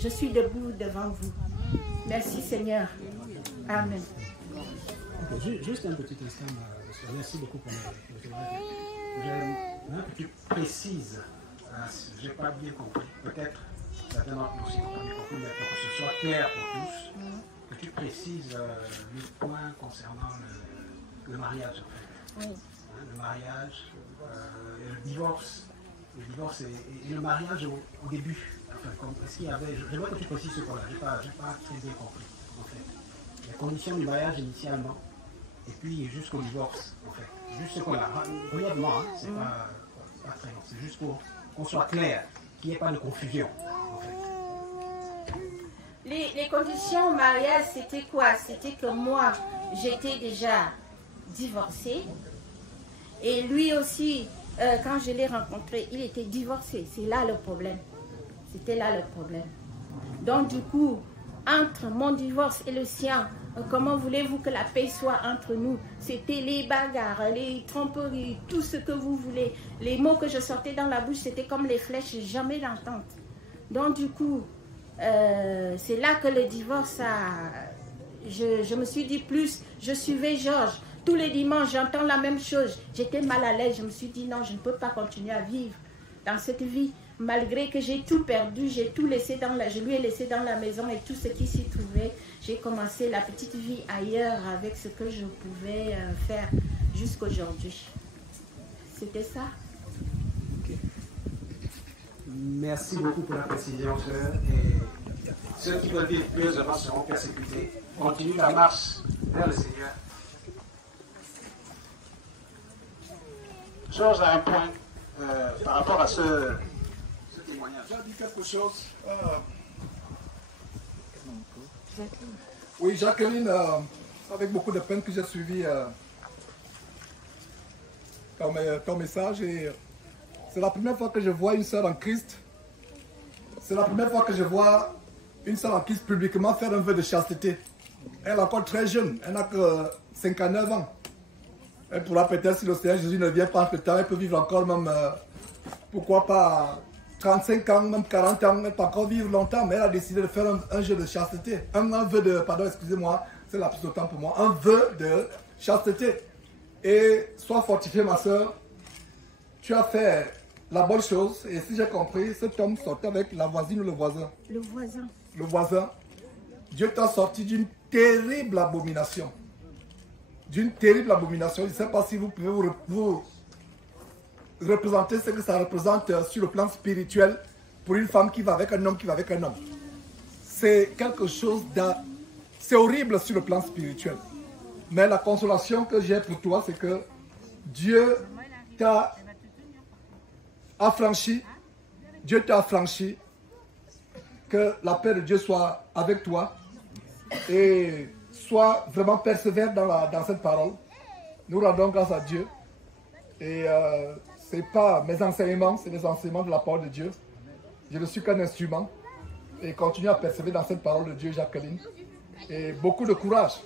je suis debout devant vous. Merci Seigneur. Amen. Okay, juste un petit instant, merci beaucoup pour le témoignage. J'aimerais que tu précises, je n'ai pas bien compris, peut-être, certainement aussi, je n'ai pas bien compris, mais pour que ce soit clair pour tous, que tu précises le point concernant le mariage, en fait. Oui. Le mariage, le divorce et le mariage au début. Enfin, est-ce qu'il y avait, je vois que tu précises ce point-là, je n'ai pas très bien compris, en fait. Les conditions du mariage initialement, et puis jusqu'au divorce, en fait. Juste ce qu'on a, brièvement, hein, c'est pas très long, c'est juste pour qu'on soit clair, qu'il n'y ait pas de confusion, en fait. Les conditions au mariage, c'était quoi? C'était que moi, j'étais déjà divorcée. Et lui aussi, quand je l'ai rencontré, il était divorcé. C'est là le problème. C'était là le problème. Donc du coup, entre mon divorce et le sien, comment voulez-vous que la paix soit entre nous? C'était les bagarres, les tromperies, tout ce que vous voulez. Les mots que je sortais dans la bouche, c'était comme les flèches, jamais d'entente. Donc du coup, c'est là que le divorce a... Je me suis dit plus, je suivais Georges. Tous les dimanches, j'entends la même chose. J'étais mal à l'aise. Je me suis dit non, je ne peux pas continuer à vivre dans cette vie. Malgré que j'ai tout perdu, j'ai tout laissé je lui ai laissé dans la maison et tout ce qui s'y trouvait. J'ai commencé la petite vie ailleurs avec ce que je pouvais faire jusqu'aujourd'hui. C'était ça. Okay. Merci beaucoup pour la précision, sœur. Et ceux qui veulent vivre pieusement seront persécutés. Continue la marche vers le Seigneur. Georges a un point par rapport à ce témoignage. J'ai dit quelque chose. Oui, Jacqueline, avec beaucoup de peine que j'ai suivi ton message. Et c'est la première fois que je vois une sœur en Christ. C'est la première fois que je vois une sœur en Christ publiquement faire un vœu de chasteté. Elle est encore très jeune, elle n'a que 59 ans. Elle pourra peut-être, si le Seigneur Jésus ne vient pas entre temps, elle peut vivre encore même, pourquoi pas, 35 ans, même 40 ans, elle peut encore vivre longtemps, mais elle a décidé de faire un jeu de chasteté. Un vœu de, pardon, excusez-moi, c'est la plus de temps pour moi, un vœu de chasteté. Et sois fortifiée, ma soeur, tu as fait la bonne chose, et si j'ai compris, cet homme sortait avec la voisine ou le voisin. Le voisin. Le voisin. Dieu t'a sorti d'une terrible abomination. D'une terrible abomination. Je ne sais pas si vous pouvez vous représenter ce que ça représente sur le plan spirituel pour une femme qui va avec un homme qui va avec un homme. C'est quelque chose c'est horrible sur le plan spirituel. Mais la consolation que j'ai pour toi, c'est que Dieu t'a affranchi. Dieu t'a affranchi. Que la paix de Dieu soit avec toi. Et sois vraiment persévère dans cette parole. Nous rendons grâce à Dieu. Et ce n'est pas mes enseignements, c'est les enseignements de la parole de Dieu. Je ne suis qu'un instrument. Et continue à persévérer dans cette parole de Dieu, Jacqueline. Et beaucoup de courage.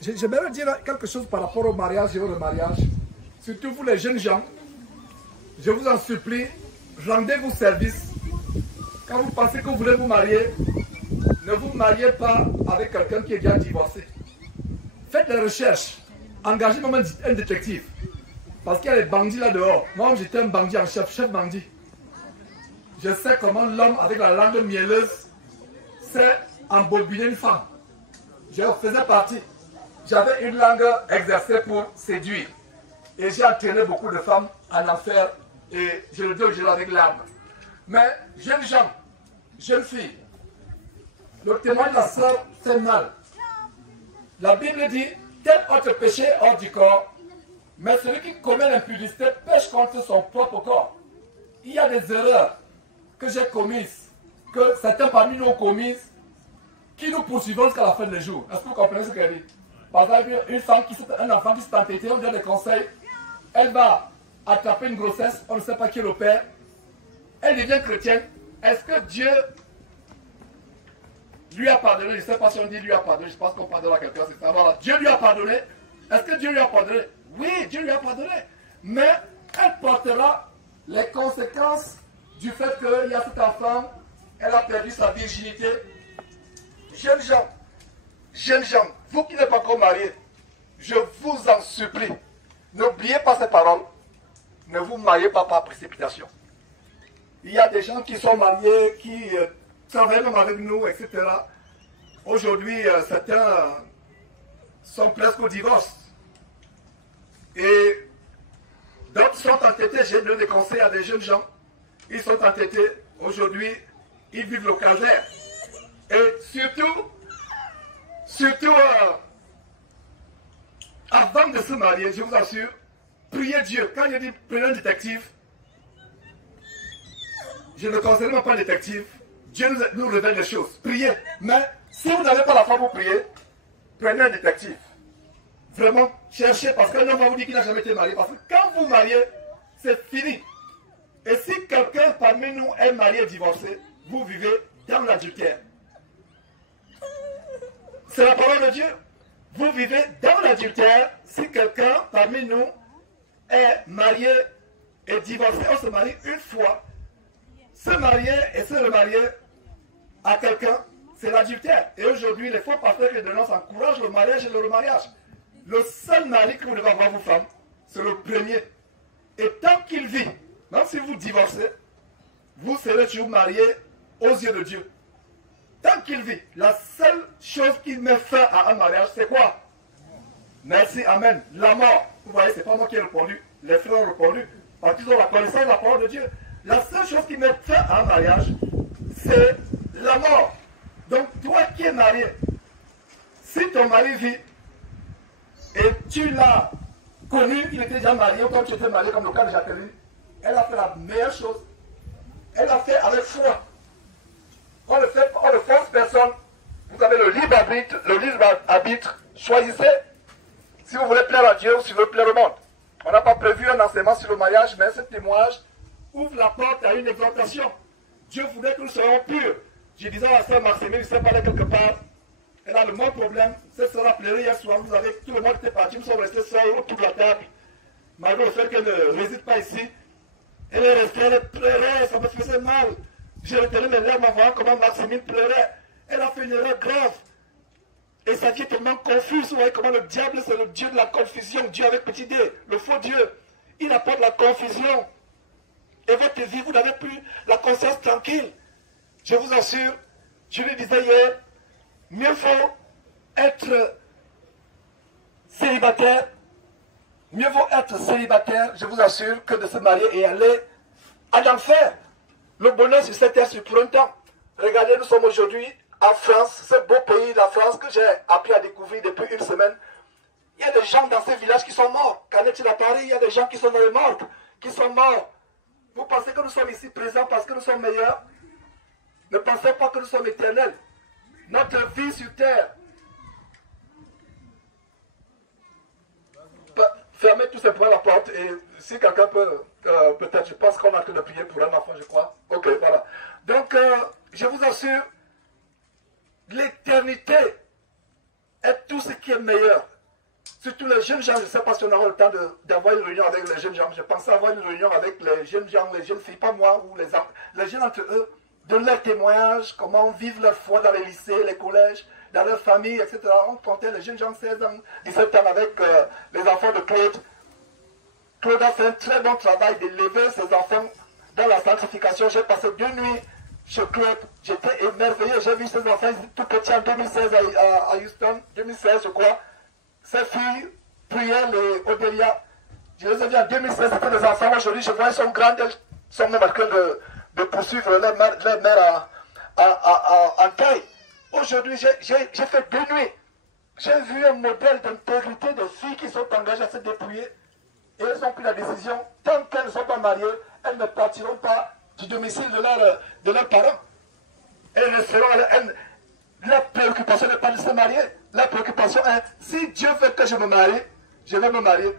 J'aimerais dire quelque chose par rapport au mariage et au remariage. Surtout vous les jeunes gens, je vous en supplie, rendez-vous service. Quand vous pensez que vous voulez vous marier, ne vous mariez pas avec quelqu'un qui est déjà divorcé. Faites des recherches. Engagez même un détective. Parce qu'il y a les bandits là dehors. Moi, j'étais un bandit en chef bandit. Je sais comment l'homme avec la langue mielleuse sait embobiner une femme. Je faisais partie. J'avais une langue exercée pour séduire. Et j'ai entraîné beaucoup de femmes en enfer. Et je le dis aujourd'hui avec larmes. Mais, jeunes gens, jeunes filles, le témoin de la sœur fait mal. La Bible dit, tel autre péché hors du corps, mais celui qui commet l'impudicité pêche contre son propre corps. Il y a des erreurs que j'ai commises, que certains parmi nous ont commises, qui nous poursuivront jusqu'à la fin des jours. Est-ce que vous comprenez ce qu'elle dit? Par exemple, un enfant qui s'est entêté, on donne des conseils, elle va attraper une grossesse, on ne sait pas qui est le père, elle devient chrétienne. Est-ce que Dieu lui a pardonné? Je ne sais pas si on dit lui a pardonné, je pense qu'on pardonne à quelqu'un, c'est ça. Voilà. Dieu lui a pardonné. Est-ce que Dieu lui a pardonné? Oui, Dieu lui a pardonné. Mais elle portera les conséquences du fait qu'il y a cet enfant, elle a perdu sa virginité. Jeunes gens, vous qui n'êtes pas encore mariés, je vous en supplie, n'oubliez pas ces paroles. Ne vous mariez pas par précipitation. Il y a des gens qui sont mariés, qui travaillent même avec nous, etc. Aujourd'hui, certains sont presque au divorce. Et d'autres sont entêtés. J'ai donné des conseils à des jeunes gens. Ils sont entêtés. Aujourd'hui, ils vivent le calvaire. Et surtout, avant de se marier, je vous assure, priez Dieu. Quand je dis prenez un détective, je ne conseille même pas un détective. Dieu nous révèle des choses. Priez. Mais si vous n'avez pas la foi pour prier, prenez un détective. Vraiment, cherchez, parce qu'un homme va vous dire qu'il n'a jamais été marié. Parce que quand vous mariez, c'est fini. Et si quelqu'un parmi nous est marié et divorcé, vous vivez dans l'adultère. C'est la parole de Dieu. Vous vivez dans l'adultère si quelqu'un parmi nous est marié et divorcé. On se marie une fois. Se marier et se remarier à quelqu'un, c'est l'adultère. Et aujourd'hui, les faux pasteurs et de noces encouragent le mariage et le remariage. Le seul mari que vous devez avoir, vos femmes, c'est le premier. Et tant qu'il vit, même si vous divorcez, vous serez toujours mariés aux yeux de Dieu. Tant qu'il vit, la seule chose qui met fin à un mariage, c'est quoi? Merci, amen. La mort. Vous voyez, ce n'est pas moi qui ai répondu. Les frères ont répondu. Parce qu'ils ont la connaissance de la parole de Dieu. La seule chose qui met fin à un mariage, c'est la mort. Donc, toi qui es marié, si ton mari vit, et tu l'as connu, il était déjà marié, ou quand tu étais marié, comme le cas de Jacqueline, elle a fait la meilleure chose. Elle a fait avec foi. On ne force personne. Vous avez le libre arbitre. Choisissez si vous voulez plaire à Dieu ou si vous voulez plaire au monde. On n'a pas prévu un enseignement sur le mariage, mais ce témoignage ouvre la porte à une exhortation. Dieu voudrait que nous soyons purs. Je disais à la sœur Maximile, il s'est parlé quelque part. Elle a le même problème. Cette sœur a pleuré hier soir. Vous avez tout le monde qui était parti. Nous sommes restés seuls autour de la table. Malgré le fait qu'elle ne réside pas ici. Elle est restée, elle pleurait, ça me faisait mal. J'ai retenu mes larmes en voyant comment Maximile pleurait. Elle a fait une erreur grave. Et sa vie est tellement confuse. Vous voyez comment le diable, c'est le Dieu de la confusion. Dieu avec petit d, le faux Dieu. Il apporte la confusion. Et votre vie, vous n'avez plus la conscience tranquille. Je vous assure, je lui disais hier, mieux vaut être célibataire. Mieux vaut être célibataire, je vous assure, que de se marier et aller à l'enfer. Le bonheur sur cette terre, c'est pour un temps. Regardez, nous sommes aujourd'hui en France, ce beau pays, la France, que j'ai appris à découvrir depuis une semaine. Il y a des gens dans ces villages qui sont morts. Qu'en est-il à Paris? Il y a des gens qui sont dans les morts, qui sont morts. Vous pensez que nous sommes ici présents parce que nous sommes meilleurs? Ne pensez pas que nous sommes éternels. Notre vie sur terre. Fermez tout simplement la porte et si quelqu'un peut, peut-être, je pense qu'on a en train de prier pour un enfant, je crois. Ok, voilà. Donc, je vous assure, l'éternité est tout ce qui est meilleur. Surtout les jeunes gens, je ne sais pas si on aura le temps d'avoir une réunion avec les jeunes gens. Je pensais avoir une réunion avec les jeunes gens, les jeunes filles, pas moi, ou les jeunes entre eux, donnent leur témoignage, comment vivent leur foi dans les lycées, les collèges, dans leur famille, etc. On comptait les jeunes gens de 16 ans, 17 ans avec les enfants de Claude. Claude a fait un très bon travail d'élever ses enfants dans la sanctification. J'ai passé 2 nuits chez Claude. J'étais émerveillé. J'ai vu ses enfants tout petits en 2016 à Houston, 2016 je crois. Ces filles priaient les Odélia. Je les ai vus en 2016, c'était des enfants. Aujourd'hui, je vois, elles sont grandes, elles sont même en train de poursuivre leur mère en taille. Aujourd'hui, j'ai fait 2 nuits. J'ai vu un modèle d'intégrité de filles qui sont engagées à se dépouiller. Et elles ont pris la décision, tant qu'elles ne sont pas mariées, elles ne partiront pas du domicile de leurs parents. Elles resteront, la préoccupation n'est pas de se marier. La préoccupation est, si Dieu veut que je me marie, je vais me marier.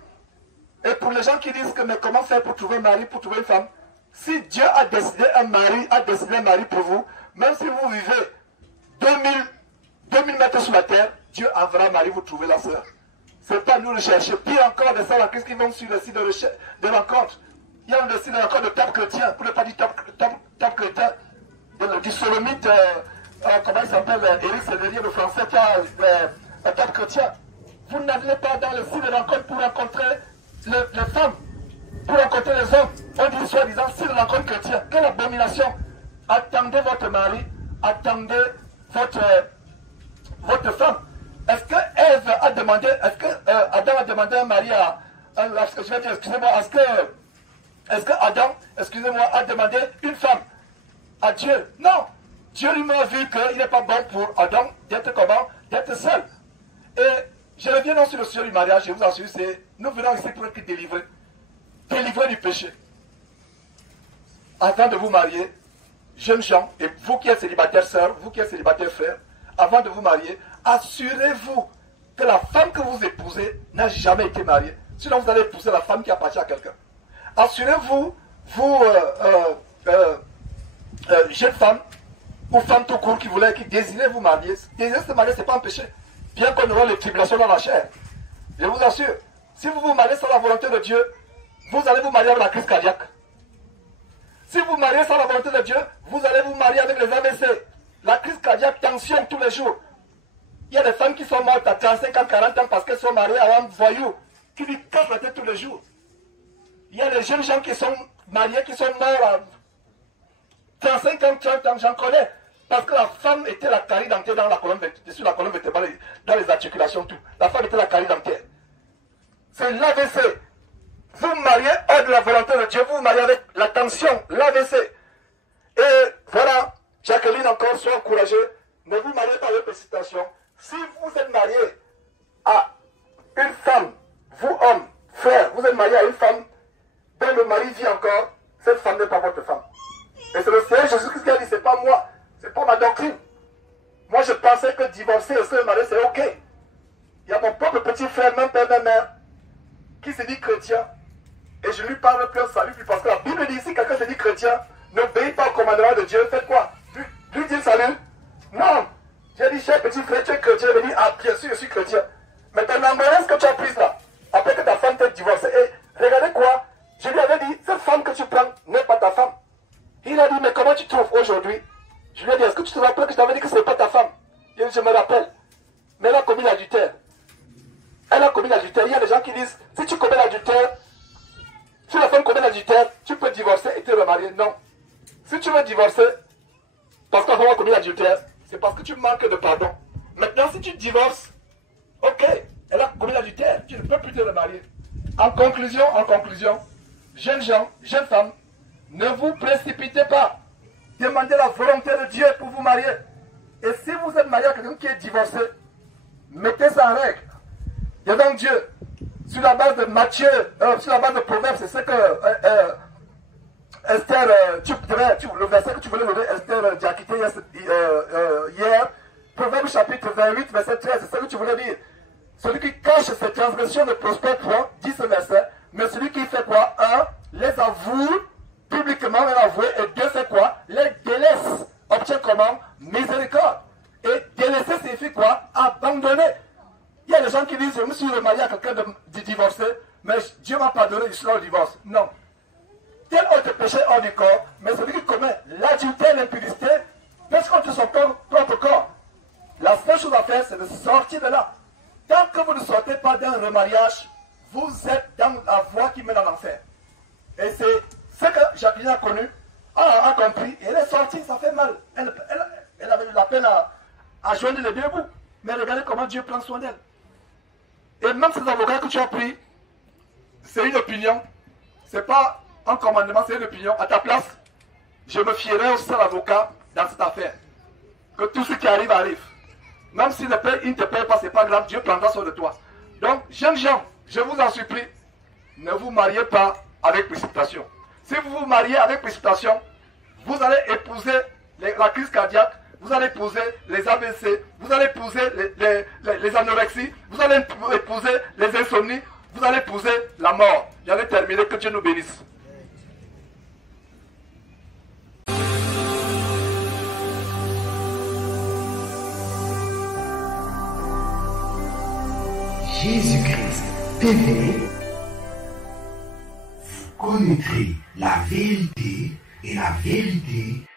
Et pour les gens qui disent que, mais comment faire pour trouver un mari, pour trouver une femme? Si Dieu a décidé un mari pour vous, même si vous vivez 2000 mètres sous la terre, Dieu enverra un mari vous trouver la sœur. Ce n'est pas nous le chercher. Pire encore, des salles en Christ qui vont sur le site de rencontre. Il y a le site de rencontre de Top Chrétien, pour ne pas dire Top Chrétien. du solomite, comment il s'appelle, Éric Sédérier, le français, qui a 4 chrétiens. Vous n'allez pas dans le site de rencontre pour rencontrer les femmes, pour rencontrer les hommes. On dit soi-disant site de rencontre chrétien. Quelle abomination! Attendez votre mari, attendez votre femme. Est-ce que Ève a demandé, est-ce que Adam a demandé un mari à... Est-ce que je vais dire, excusez-moi, est-ce que Adam, excusez-moi, a demandé une femme à Dieu? Non! Dieu lui a vu qu'il n'est pas bon pour Adam d'être comment? D'être seul. Et je reviens donc sur le sujet du mariage, je vous assure, nous venons ici pour être délivrés du péché. Avant de vous marier, jeunes gens, et vous qui êtes célibataires sœurs, vous qui êtes célibataires frères, avant de vous marier, assurez-vous que la femme que vous épousez n'a jamais été mariée. Sinon, vous allez épouser la femme qui appartient à quelqu'un. Assurez-vous, vous, jeunes femmes, ou femmes tout court qui désirez vous marier. Désirer se marier, ce n'est pas un péché. Bien qu'on aura les tribulations dans la chair. Je vous assure, si vous vous mariez sans la volonté de Dieu, vous allez vous marier avec la crise cardiaque. Si vous mariez sans la volonté de Dieu, vous allez vous marier avec les AVC. La crise cardiaque, tension tous les jours. Il y a des femmes qui sont mortes à 35 ans, 40 ans parce qu'elles sont mariées à un voyou qui lui casse la tête tous les jours. Il y a des jeunes gens qui sont mariés, qui sont morts à 35 ans, 30 ans, j'en connais. Parce que la femme était la carie dentaire dans la colonne, sur la colonne vertébrale, dans les articulations, tout. La femme était la carie dentaire. C'est l'AVC. Vous mariez hors de la volonté de Dieu, vous mariez avec la tension, l'AVC. Et voilà, Jacqueline encore, sois encouragée. Ne vous mariez pas avec précipitation. Si vous êtes marié à une femme, vous hommes, frères, vous êtes marié à une femme dont le mari vit encore, cette femme n'est pas votre femme. Et c'est le Seigneur Jésus-Christ qui a dit, c'est pas moi, c'est pas ma doctrine. Moi je pensais que divorcer et se marier c'est ok. Il y a mon propre petit frère, même père, même mère, qui se dit chrétien. Et je lui parle plus salut, parce que la Bible dit, si quelqu'un se dit chrétien, n'obéit pas au commandement de Dieu, faites quoi? Lui dire salut? Non! J'ai dit, cher petit frère, tu es chrétien. Il me dit, ah bien sûr, je suis chrétien. Mais ton embarras que tu as prise là, après que ta femme t'ait divorcé, et regardez quoi? Je lui avais dit, cette femme que tu prends n'est pas ta femme. Il a dit, mais comment tu trouves aujourd'hui? Je lui ai dit, est-ce que tu te rappelles que je t'avais dit que ce n'est pas ta femme? Il a dit, je me rappelle. Mais elle a commis l'adultère. Elle a commis l'adultère. Il y a des gens qui disent, si tu commets l'adultère, si la femme commet l'adultère, tu peux divorcer et te remarier. Non. Si tu veux divorcer, parce que la femme a commis l'adultère, c'est parce que tu manques de pardon. Maintenant, si tu divorces, ok, elle a commis l'adultère, tu ne peux plus te remarier. En conclusion, jeunes gens, jeunes femmes, ne vous précipitez pas. Demandez la volonté de Dieu pour vous marier. Et si vous êtes marié à quelqu'un qui est divorcé, mettez ça en règle. Et donc Dieu, sur la base de Matthieu, sur la base de Proverbes, c'est ce que Esther, le verset que tu voulais lever, Esther, j'ai quitté hier, Proverbes chapitre 28, verset 13, c'est ce que tu voulais dire. Celui qui cache ses transgressions ne prospère point, dit ce verset, mais celui qui fait quoi? Un, les avoue publiquement, les avouer, et deux, c'est quoi? Les délaisse, obtient comment? Miséricorde. Et délaisser signifie quoi? Abandonner. Il y a des gens qui disent, je me suis remarié à quelqu'un de divorcé, mais Dieu m'a pardonné, je suis là au divorce. Non. Tel autre péché hors du corps, mais celui qui commet l'adultère, l'impudicité, pêche contre son propre corps. La seule chose à faire, c'est de sortir de là. Tant que vous ne sortez pas d'un remariage, vous êtes dans la voie qui mène à l'enfer. Et c'est ce que Jacqueline a connu, a compris, et elle est sortie, ça fait mal. Elle avait eu la peine à joindre les deux bouts. Mais regardez comment Dieu prend soin d'elle. Et même ces avocats que tu as pris, c'est une opinion. C'est pas un commandement, c'est une opinion. À ta place, je me fierai au seul avocat dans cette affaire. Que tout ce qui arrive, arrive. Même s'il ne te paye pas, c'est pas grave, Dieu prendra soin de toi. Donc, jeunes gens, je vous en supplie, ne vous mariez pas avec précipitation. Si vous vous mariez avec précipitation, vous allez épouser la crise cardiaque, vous allez épouser les AVC, vous allez épouser les anorexies, vous allez épouser les insomnies, vous allez épouser la mort. J'allais terminer, que Dieu nous bénisse. Jésus-Christ TV, vous connaîtrez la vérité et la vérité